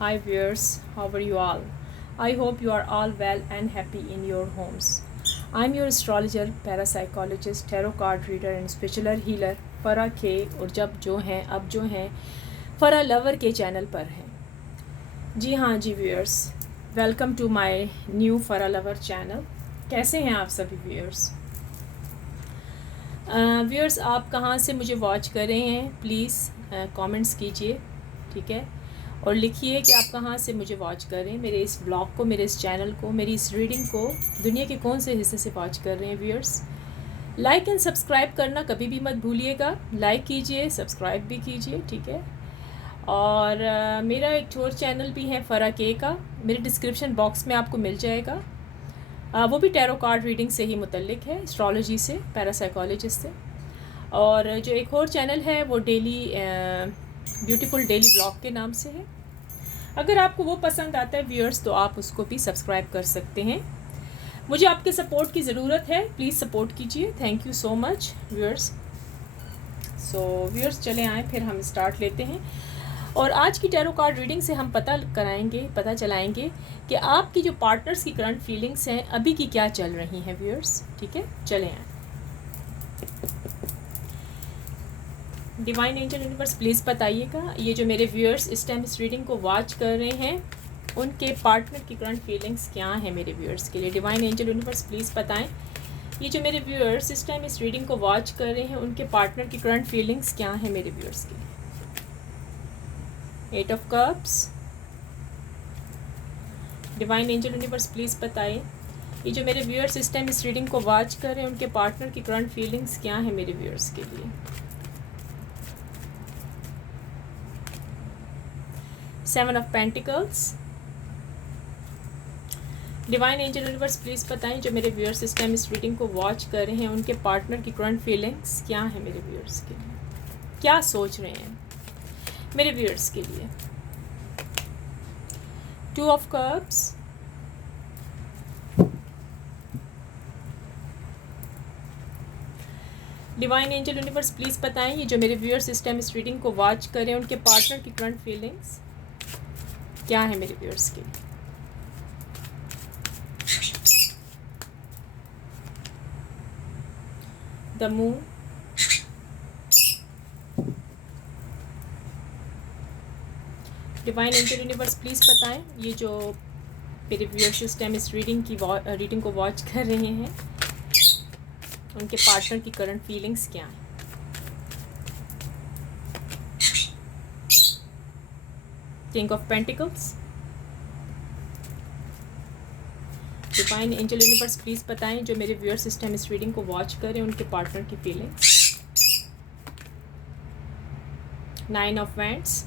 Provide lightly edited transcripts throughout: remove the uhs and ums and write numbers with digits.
Hi viewers, how are you all? I hope you are all well and happy in your homes. I'm your astrologer, parapsychologist, tarot card reader and spiritual healer फरा के और अब जो हैं फरा lover के channel पर हैं। जी हाँ जी viewers, welcome to my new फरा लवर चैनल। कैसे हैं आप सभी व्यूअर्स? व्यूअर्स आप कहाँ से मुझे वॉच कर रहे हैं प्लीज़ कमेंट्स कीजिए, ठीक है, और लिखिए कि आप कहाँ से मुझे वॉच कर रहे हैं, मेरे इस ब्लॉग को, मेरे इस चैनल को, मेरी इस रीडिंग को दुनिया के कौन से हिस्से से वॉच कर रहे हैं व्यूअर्स। लाइक एंड सब्सक्राइब करना कभी भी मत भूलिएगा, लाइक कीजिए, सब्सक्राइब भी कीजिए, ठीक है। और मेरा एक और चैनल भी है फरा के का, मेरे डिस्क्रिप्शन बॉक्स में आपको मिल जाएगा। वो भी टैरो कार्ड रीडिंग से ही मुतल्लिक है, एस्ट्रोलॉजी से, पैरासाइकोलॉजिस्ट से। और जो एक और चैनल है वो डेली ब्यूटीफुल डेली ब्लॉग के नाम से है। अगर आपको वो पसंद आता है व्यूअर्स तो आप उसको भी सब्सक्राइब कर सकते हैं। मुझे आपके सपोर्ट की ज़रूरत है, प्लीज़ सपोर्ट कीजिए। Thank you so much viewers. So viewers चले आए, फिर हम स्टार्ट लेते हैं। और आज की टैरो कार्ड रीडिंग से हम पता चलाएंगे कि आपकी जो पार्टनर्स की करंट फीलिंग्स हैं अभी की क्या चल रही हैं व्यूअर्स, ठीक है। चले आए। डिवाइन एंजल यूनिवर्स प्लीज़ बताइएगा, ये जो मेरे व्यूअर्स इस टाइम इस रीडिंग को वॉच कर रहे हैं उनके पार्टनर की करंट फीलिंग्स क्या हैं मेरे व्यूअर्स के लिए। डिवाइन एंजल यूनिवर्स प्लीज़ बताएं, ये जो मेरे व्यूअर्स इस टाइम इस रीडिंग को वॉच कर रहे हैं उनके पार्टनर की करंट फीलिंग्स क्या हैं मेरे व्यूअर्स के लिए। 8 of cups. Divine angel universe please बताएं, ये जो मेरे व्यूअर्स इस टाइम इस रीडिंग को वॉच कर रहे हैं उनके पार्टनर की करंट फीलिंग्स क्या हैं मेरे व्यूअर्स के लिए। 7 of pentacles. Divine angel universe please बताएं, जो मेरे व्यूअर्स इस टाइम इस रीडिंग को वॉच कर रहे हैं उनके पार्टनर की करंट फीलिंग्स क्या है मेरे व्यूअर्स के लिए, क्या सोच रहे हैं मेरे व्यूअर्स के लिए। 2 of cups. Divine angel universe please बताएं, ये जो मेरे व्यूअर्स इस टाइम इस रीडिंग को वॉच कर रहे हैं उनके पार्टनर की करंट फीलिंग्स क्या है मेरे व्यूअर्स के लिए। The moon. Divine angel universe please बताएं, ये जो मेरे व्यूअर्स इस टाइम इस रीडिंग को वॉच कर रहे हैं उनके पार्टनर की करंट फीलिंग्स क्या हैं। King of pentacles. Divine angel universe please बताएं, जो मेरे व्यूअर्स इस टाइम इस रीडिंग को वॉच कर रहे हैं उनके पार्टनर की feelings. 9 of wands.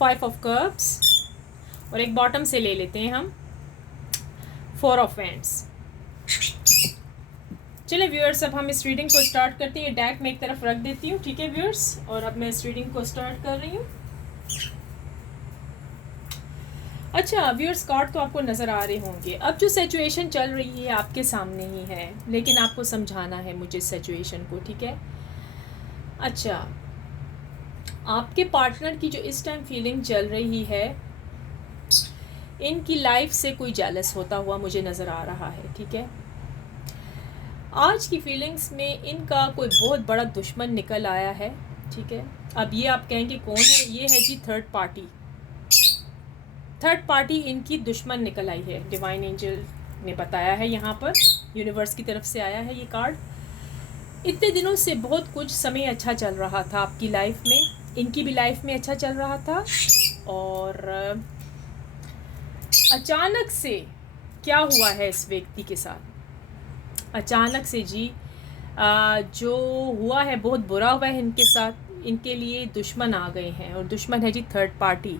5 of cups और एक बॉटम से ले लेते हैं हम 4 ऑफ वैंड्स। चलिए व्यूअर्स, अब हम इस रीडिंग को स्टार्ट करते हैं। डेक मैं एक तरफ रख देती हूँ, ठीक है व्यूअर्स, और अब मैं इस रीडिंग को स्टार्ट कर रही हूँ। अच्छा व्यूअर्स, कार्ड तो आपको नज़र आ रहे होंगे। अब जो सिचुएशन चल रही है आपके सामने ही है, लेकिन आपको समझाना है मुझे सिचुएशन को, ठीक है। अच्छा, आपके पार्टनर की जो इस टाइम फीलिंग चल रही है, इनकी लाइफ से कोई जेलस होता हुआ मुझे नज़र आ रहा है, ठीक है। आज की फीलिंग्स में इनका कोई बहुत बड़ा दुश्मन निकल आया है, ठीक है। अब ये आप कहेंगे कौन है, ये है जी थर्ड पार्टी। थर्ड पार्टी इनकी दुश्मन निकल आई है, डिवाइन एंजल ने बताया है, यहाँ पर यूनिवर्स की तरफ से आया है ये कार्ड। इतने दिनों से बहुत कुछ समय अच्छा चल रहा था आपकी लाइफ में, इनकी भी लाइफ में अच्छा चल रहा था, और अचानक से क्या हुआ है इस व्यक्ति के साथ, अचानक से जी जो हुआ है बहुत बुरा हुआ है इनके साथ। इनके लिए दुश्मन आ गए हैं, और दुश्मन है जी थर्ड पार्टी।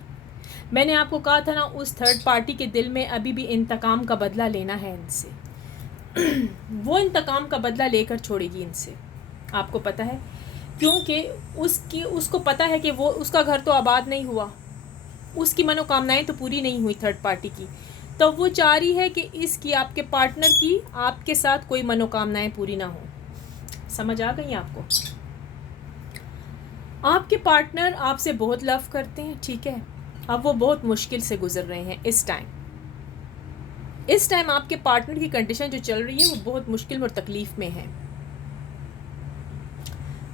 मैंने आपको कहा था ना, उस थर्ड पार्टी के दिल में अभी भी इंतकाम का बदला लेना है इनसे। वो इंतकाम का बदला लेकर छोड़ेगी इनसे, आपको पता है, क्योंकि उसको पता है कि वो उसका घर तो आबाद नहीं हुआ, उसकी मनोकामनाएं तो पूरी नहीं हुई थर्ड पार्टी की। तो वो चाह रही है कि इसकी, आपके पार्टनर की, आपके साथ कोई मनोकामनाएं पूरी ना हो। समझ आ गई आपको? आपके पार्टनर आपसे बहुत लव करते हैं, ठीक है। अब वो बहुत मुश्किल से गुजर रहे हैं इस टाइम आपके पार्टनर की कंडीशन जो चल रही है वो बहुत मुश्किल और तकलीफ में है।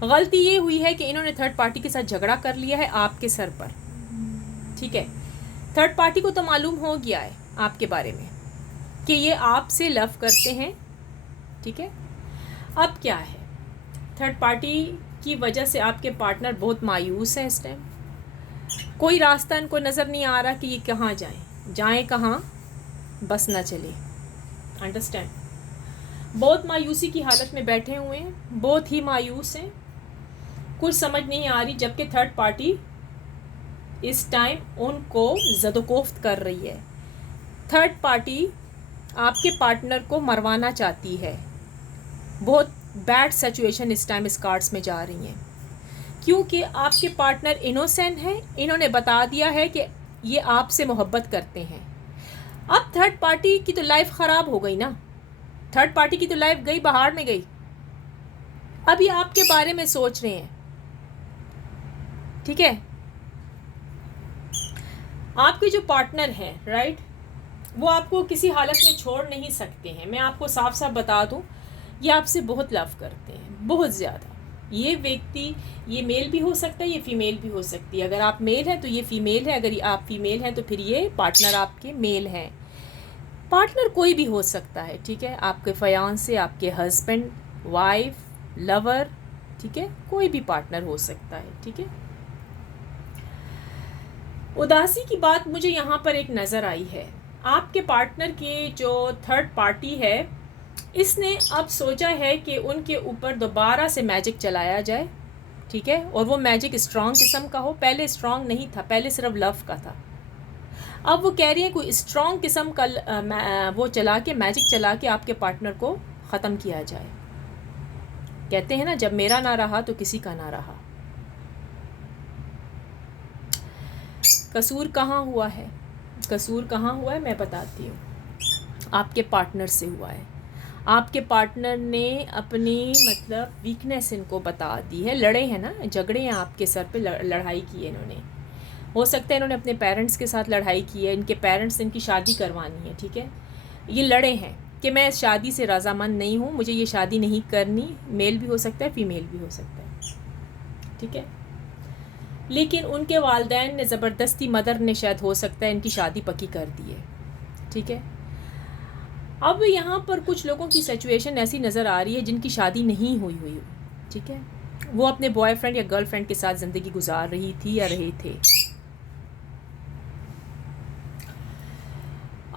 गलती ये हुई है कि इन्होंने थर्ड पार्टी के साथ झगड़ा कर लिया है आपके सर पर, ठीक है। थर्ड पार्टी को तो मालूम हो गया है आपके बारे में कि ये आपसे लव करते हैं, ठीक है। अब क्या है, थर्ड पार्टी की वजह से आपके पार्टनर बहुत मायूस है इस टाइम। कोई रास्ता इनको नज़र नहीं आ रहा कि ये कहाँ जाएं कहाँ, बस ना चले। अंडरस्टैंड? बहुत मायूसी की हालत में बैठे हुए हैं, बहुत ही मायूस हैं, कुछ समझ नहीं आ रही। जबकि थर्ड पार्टी इस टाइम उनको ज़दोकोफ्त कर रही है। थर्ड पार्टी आपके पार्टनर को मरवाना चाहती है। बहुत बैड सिचुएशन इस टाइम इस कार्ड्स में जा रही हैं, क्योंकि आपके पार्टनर इनोसेंट हैं। इन्होंने बता दिया है कि ये आपसे मोहब्बत करते हैं। अब थर्ड पार्टी की तो लाइफ ख़राब हो गई ना, थर्ड पार्टी की तो लाइफ गई, बाहर में गई। अब ये आपके बारे में सोच रहे हैं, ठीक है। आपके जो पार्टनर हैं, राइट, वो आपको किसी हालत में छोड़ नहीं सकते हैं। मैं आपको साफ साफ बता दूं, ये आपसे बहुत लव करते हैं, बहुत ज़्यादा। ये व्यक्ति, ये मेल भी हो सकता है, ये फीमेल भी हो सकती है। अगर आप मेल हैं तो ये फीमेल है, अगर आप फीमेल हैं तो फिर ये पार्टनर आपके मेल हैं। पार्टनर कोई भी हो सकता है, ठीक है। आपके फियांसे, आपके हस्बैंड, वाइफ, लवर, ठीक है, कोई भी पार्टनर हो सकता है, ठीक है। उदासी की बात मुझे यहाँ पर एक नज़र आई है। आपके पार्टनर की जो थर्ड पार्टी है, इसने अब सोचा है कि उनके ऊपर दोबारा से मैजिक चलाया जाए, ठीक है। और वो मैजिक स्ट्रॉन्ग किस्म का हो। पहले स्ट्रॉन्ग नहीं था, पहले सिर्फ लव का था। अब वो कह रही है कोई स्ट्रॉन्ग किस्म का वो चला के, मैजिक चला के आपके पार्टनर को ख़त्म किया जाए। कहते हैं ना, जब मेरा ना रहा तो किसी का ना रहा। कसूर कहाँ हुआ है? कसूर कहाँ हुआ है मैं बताती हूँ। आपके पार्टनर से हुआ है। आपके पार्टनर ने अपनी मतलब वीकनेस इनको बता दी है। लड़े हैं ना, झगड़े हैं आपके सर पे, लड़ाई की है इन्होंने। हो सकता है इन्होंने अपने पेरेंट्स के साथ लड़ाई की है, इनके पेरेंट्स इनकी शादी करवानी है, ठीक है। ये लड़े हैं कि मैं इस शादी से रज़ामंद नहीं हूँ, मुझे ये शादी नहीं करनी। मेल भी हो सकता है, फीमेल भी हो सकता है, ठीक है। लेकिन उनके वालिदैन ने ज़बरदस्ती, मदर ने शायद, हो सकता है, इनकी शादी पक्की कर दी है, ठीक है। अब यहाँ पर कुछ लोगों की सिचुएशन ऐसी नज़र आ रही है जिनकी शादी नहीं हुई, ठीक है। वो अपने बॉयफ्रेंड या गर्लफ्रेंड के साथ ज़िंदगी गुजार रही थी या रहे थे।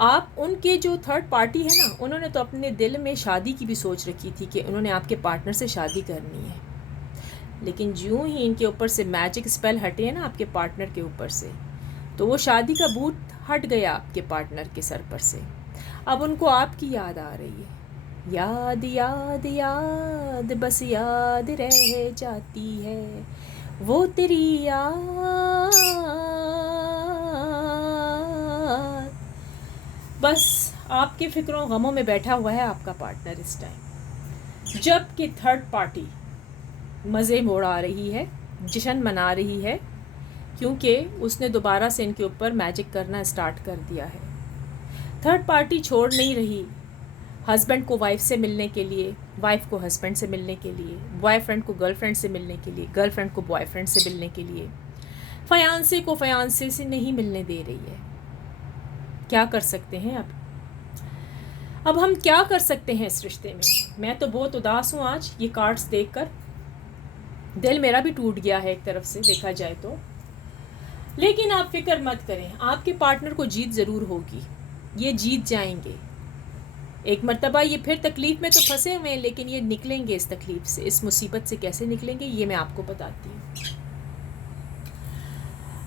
आप उनके जो थर्ड पार्टी है ना, उन्होंने तो अपने दिल में शादी की भी सोच रखी थी कि उन्होंने आपके पार्टनर से शादी करनी है। लेकिन यूँ ही इनके ऊपर से मैजिक स्पेल हटे हैं ना आपके पार्टनर के ऊपर से, तो वो शादी का भूत हट गया आपके पार्टनर के सर पर से। अब उनको आपकी याद आ रही है। याद याद याद बस याद रह जाती है, वो तेरी याद। बस आपके फिक्रों गमों में बैठा हुआ है आपका पार्टनर इस टाइम। जबकि थर्ड पार्टी मज़े मोड़ा रही है, जश्न मना रही है, क्योंकि उसने दोबारा से इनके ऊपर मैजिक करना स्टार्ट कर दिया है। थर्ड पार्टी छोड़ नहीं रही हस्बैंड को वाइफ से मिलने के लिए, वाइफ को हस्बैंड से मिलने के लिए, बॉयफ्रेंड को गर्लफ्रेंड से मिलने के लिए, गर्लफ्रेंड को बॉयफ्रेंड से मिलने के लिए, फयांसे को फयांसे से नहीं मिलने दे रही है। क्या कर सकते हैं अब हम क्या कर सकते हैं इस रिश्ते में? मैं तो बहुत उदास हूँ आज ये कार्ड्स देखकर। दिल मेरा भी टूट गया है एक तरफ से देखा जाए तो। लेकिन आप फिक्र मत करें, आपके पार्टनर को जीत ज़रूर होगी, ये जीत जाएंगे। एक मर्तबा ये फिर तकलीफ़ में तो फंसे हुए हैं, लेकिन ये निकलेंगे इस तकलीफ़ से, इस मुसीबत से। कैसे निकलेंगे ये मैं आपको बताती हूँ।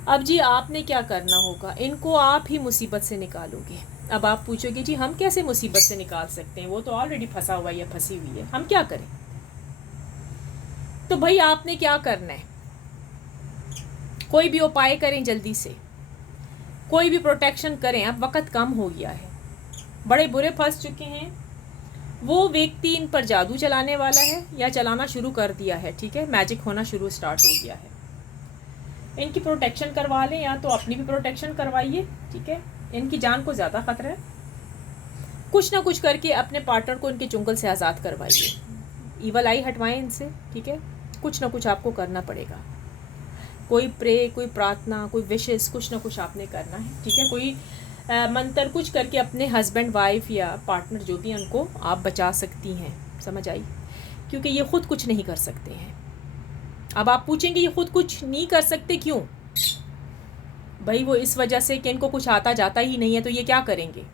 अब जी आपने क्या करना होगा, इनको आप ही मुसीबत से निकालोगे। अब आप पूछोगे जी हम कैसे मुसीबत से निकाल सकते हैं, वो तो ऑलरेडी फंसा हुआ है या फंसी हुई है, हम क्या करें? तो भाई आपने क्या करना है, कोई भी उपाय करें जल्दी से, कोई भी प्रोटेक्शन करें। अब वक्त कम हो गया है, बड़े बुरे फंस चुके हैं। वो व्यक्ति इन पर जादू चलाने वाला है या चलाना शुरू कर दिया है, ठीक है, मैजिक होना स्टार्ट हो गया है। इनकी प्रोटेक्शन करवा लें या तो अपनी भी प्रोटेक्शन करवाइए, ठीक है। इनकी जान को ज़्यादा खतरा है। कुछ ना कुछ करके अपने पार्टनर को इनके चुंगल से आज़ाद करवाइए, ईवल आई हटवाएं इनसे, ठीक है। कुछ ना कुछ आपको करना पड़ेगा, कोई प्रे, कोई प्रार्थना, कोई विशेष, कुछ ना कुछ आपने करना है, ठीक है। कोई मंत्र कुछ करके अपने हस्बैंड वाइफ या पार्टनर जो भी उनको आप बचा सकती हैं, समझ आई, क्योंकि ये खुद कुछ नहीं कर सकते हैं। अब आप पूछेंगे ये खुद कुछ नहीं कर सकते क्यों? भाई वो इस वजह से कि इनको कुछ आता जाता ही नहीं है, तो ये क्या करेंगे?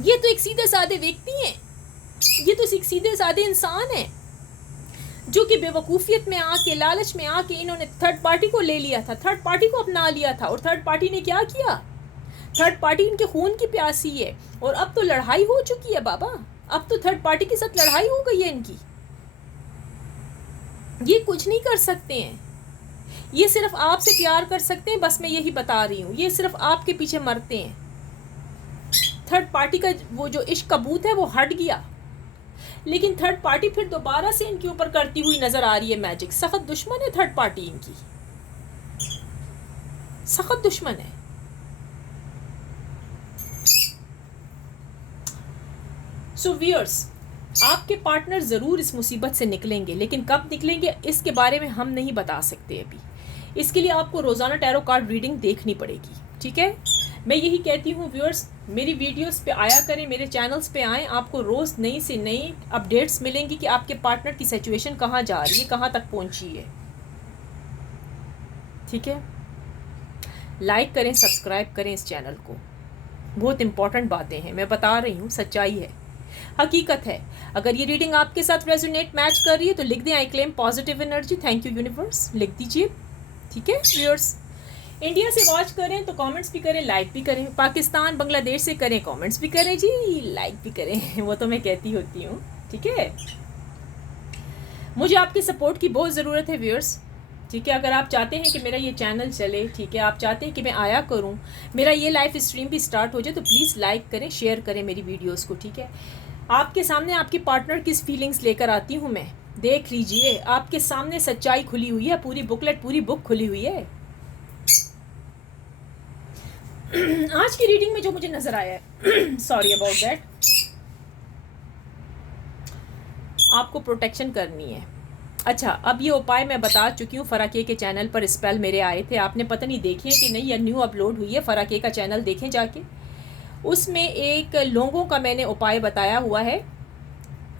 ये तो एक सीधे साधे व्यक्ति हैं, ये तो एक सीधे साधे इंसान हैं जो कि बेवकूफ़ियत में आके, लालच में आके इन्होंने थर्ड पार्टी को ले लिया था, थर्ड पार्टी को अपना लिया था। और थर्ड पार्टी ने क्या किया? थर्ड पार्टी इनके खून की प्यासी है। और अब तो लड़ाई हो चुकी है बाबा, अब तो थर्ड पार्टी के साथ लड़ाई हो गई है इनकी। ये कुछ नहीं कर सकते हैं, ये सिर्फ आपसे प्यार कर सकते हैं, बस मैं यही बता रही हूँ। ये सिर्फ आपके पीछे मरते हैं। थर्ड पार्टी का वो जो इश्क का भूत है वो हट गया, लेकिन थर्ड पार्टी फिर दोबारा से इनके ऊपर करती हुई नजर आ रही है मैजिक। सख्त दुश्मन है थर्ड पार्टी, इनकी सख्त दुश्मन है। सो व्यूअर्स, आपके पार्टनर ज़रूर इस मुसीबत से निकलेंगे, लेकिन कब निकलेंगे इसके बारे में हम नहीं बता सकते अभी। इसके लिए आपको रोज़ाना टैरो कार्ड रीडिंग देखनी पड़ेगी, ठीक है। मैं यही कहती हूँ व्यूअर्स, मेरी वीडियोस पे आया करें, मेरे चैनल्स पे आएँ, आपको रोज़ नई से नई अपडेट्स मिलेंगी कि आपके पार्टनर की सिचुएशन कहाँ जा रही है, कहाँ तक पहुँची है, ठीक है। लाइक करें, सब्सक्राइब करें इस चैनल को, बहुत इंपॉर्टेंट बातें हैं, मैं बता रही हूँ, सच्चाई है, हकीकत है। अगर ये रीडिंग आपके साथ रेजोनेट मैच कर रही है तो लिख दें I claim positive energy, thank you universe, लिख दीजिए, ठीक है। व्यूअर्स, इंडिया से वॉच करें तो कमेंट्स भी करें, लाइक भी करें। पाकिस्तान, बांग्लादेश से करें, कमेंट्स भी करें जी, लाइक भी करें वो तो मैं कहती होती हूँ, ठीक है। मुझे आपकी सपोर्ट की बहुत ज़रूरत है व्यूअर्स, ठीक है। अगर आप चाहते हैं कि मेरा ये चैनल चले, ठीक है, आप चाहते हैं कि मैं आया करूं, मेरा ये लाइव स्ट्रीम भी स्टार्ट हो जाए, तो प्लीज़ लाइक करें, शेयर करें मेरी वीडियोस को, ठीक है। आपके सामने आपकी पार्टनर किस फीलिंग्स लेकर आती हूं मैं, देख लीजिए। आपके सामने सच्चाई खुली हुई है, पूरी बुकलेट, पूरी बुक खुली हुई है। आज की रीडिंग में जो मुझे नज़र आया है सॉरी अबाउट दैट, आपको प्रोटेक्शन करनी है। अच्छा, अब ये उपाय मैं बता चुकी हूँ, फ़राके के चैनल पर स्पेल मेरे आए थे, आपने पता नहीं देखे कि नहीं, या न्यू अपलोड हुई है, फ़राके का चैनल देखें जाके। उसमें एक लोगों का मैंने उपाय बताया हुआ है,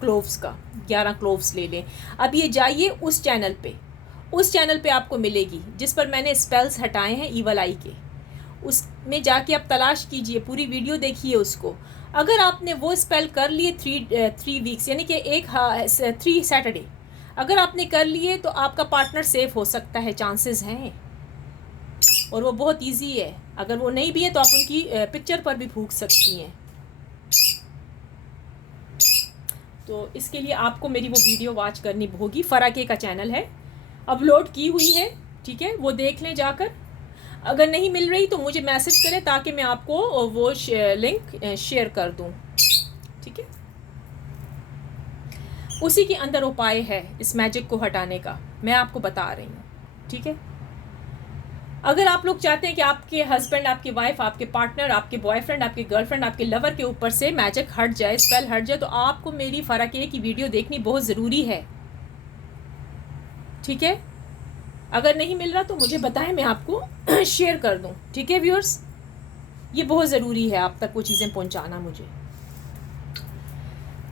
क्लोव्स का, 11 क्लोव्स ले लें। अब ये जाइए उस चैनल पे आपको मिलेगी जिस पर मैंने स्पेल्स हटाए हैं ईवल आई के, उसमें जाके आप तलाश कीजिए, पूरी वीडियो देखिए उसको। अगर आपने वो स्पेल कर लिए 3 वीक्स, यानी कि 3 सैटरडे अगर आपने कर लिए, तो आपका पार्टनर सेफ हो सकता है, चांसेस हैं। और वो बहुत इजी है, अगर वो नहीं भी है तो आप उनकी पिक्चर पर भी फूंक सकती हैं। तो इसके लिए आपको मेरी वो वीडियो वॉच करनी होगी, फ़राके का चैनल है, अपलोड की हुई है, ठीक है, वो देख लें जाकर। अगर नहीं मिल रही तो मुझे मैसेज करें ताकि मैं आपको वो लिंक शेयर कर दूं, ठीक है। उसी के अंदर उपाय है इस मैजिक को हटाने का, मैं आपको बता रही हूँ, ठीक है। अगर आप लोग चाहते हैं कि आपके हस्बैंड, आपकी वाइफ, आपके पार्टनर, आपके बॉयफ्रेंड, आपके गर्लफ्रेंड, आपके लवर के ऊपर से मैजिक हट जाए, स्पेल हट जाए, तो आपको मेरी फ़राके की वीडियो देखनी बहुत ज़रूरी है, ठीक है। अगर नहीं मिल रहा तो मुझे बताएं, मैं आपको शेयर कर दूं, ठीक है व्यूअर्स। ये बहुत ज़रूरी है आप तक वो चीज़ें पहुंचाना मुझे।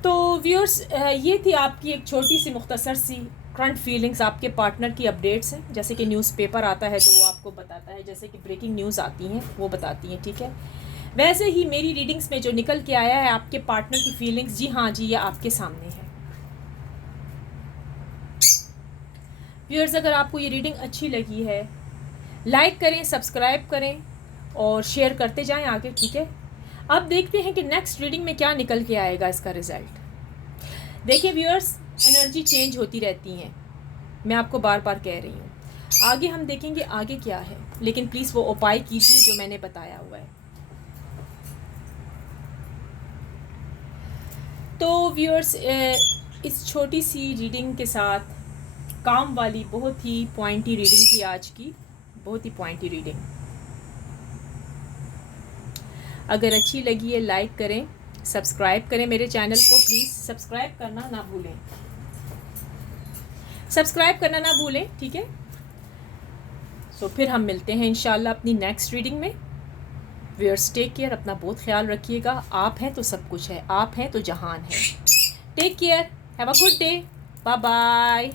तो व्यूअर्स, ये थी आपकी एक छोटी सी मुख्तसर सी करंट फीलिंग्स, आपके पार्टनर की अपडेट्स हैं। जैसे कि न्यूज़पेपर आता है तो वो आपको बताता है, जैसे कि ब्रेकिंग न्यूज़ आती हैं वो बताती हैं, ठीक है। वैसे ही मेरी रीडिंग्स में जो निकल के आया है आपके पार्टनर की फीलिंग्स, जी हाँ जी, ये आपके सामने है व्यूअर्स। अगर आपको ये रीडिंग अच्छी लगी है, लाइक करें, सब्सक्राइब करें और शेयर करते जाएं आगे, ठीक है। अब देखते हैं कि नेक्स्ट रीडिंग में क्या निकल के आएगा इसका रिज़ल्ट। देखिए व्यूअर्स, एनर्जी चेंज होती रहती हैं, मैं आपको बार बार कह रही हूँ। आगे हम देखेंगे आगे क्या है, लेकिन प्लीज़ वो उपाय कीजिए जो मैंने बताया हुआ है। तो व्यूअर्स, इस छोटी सी रीडिंग के साथ, काम वाली बहुत ही पॉइंटी रीडिंग थी आज की, बहुत ही पॉइंटी रीडिंग। अगर अच्छी लगी है लाइक करें, सब्सक्राइब करें मेरे चैनल को, प्लीज़ सब्सक्राइब करना ना भूलें, सब्सक्राइब करना ना भूलें, ठीक है। सो फिर हम मिलते हैं इंशाल्लाह अपनी नेक्स्ट रीडिंग में। व्यूअर्स टेक केयर, अपना बहुत ख्याल रखिएगा। आप हैं तो सब कुछ है, आप हैं तो जहान है। Take care, have a good day, bye bye.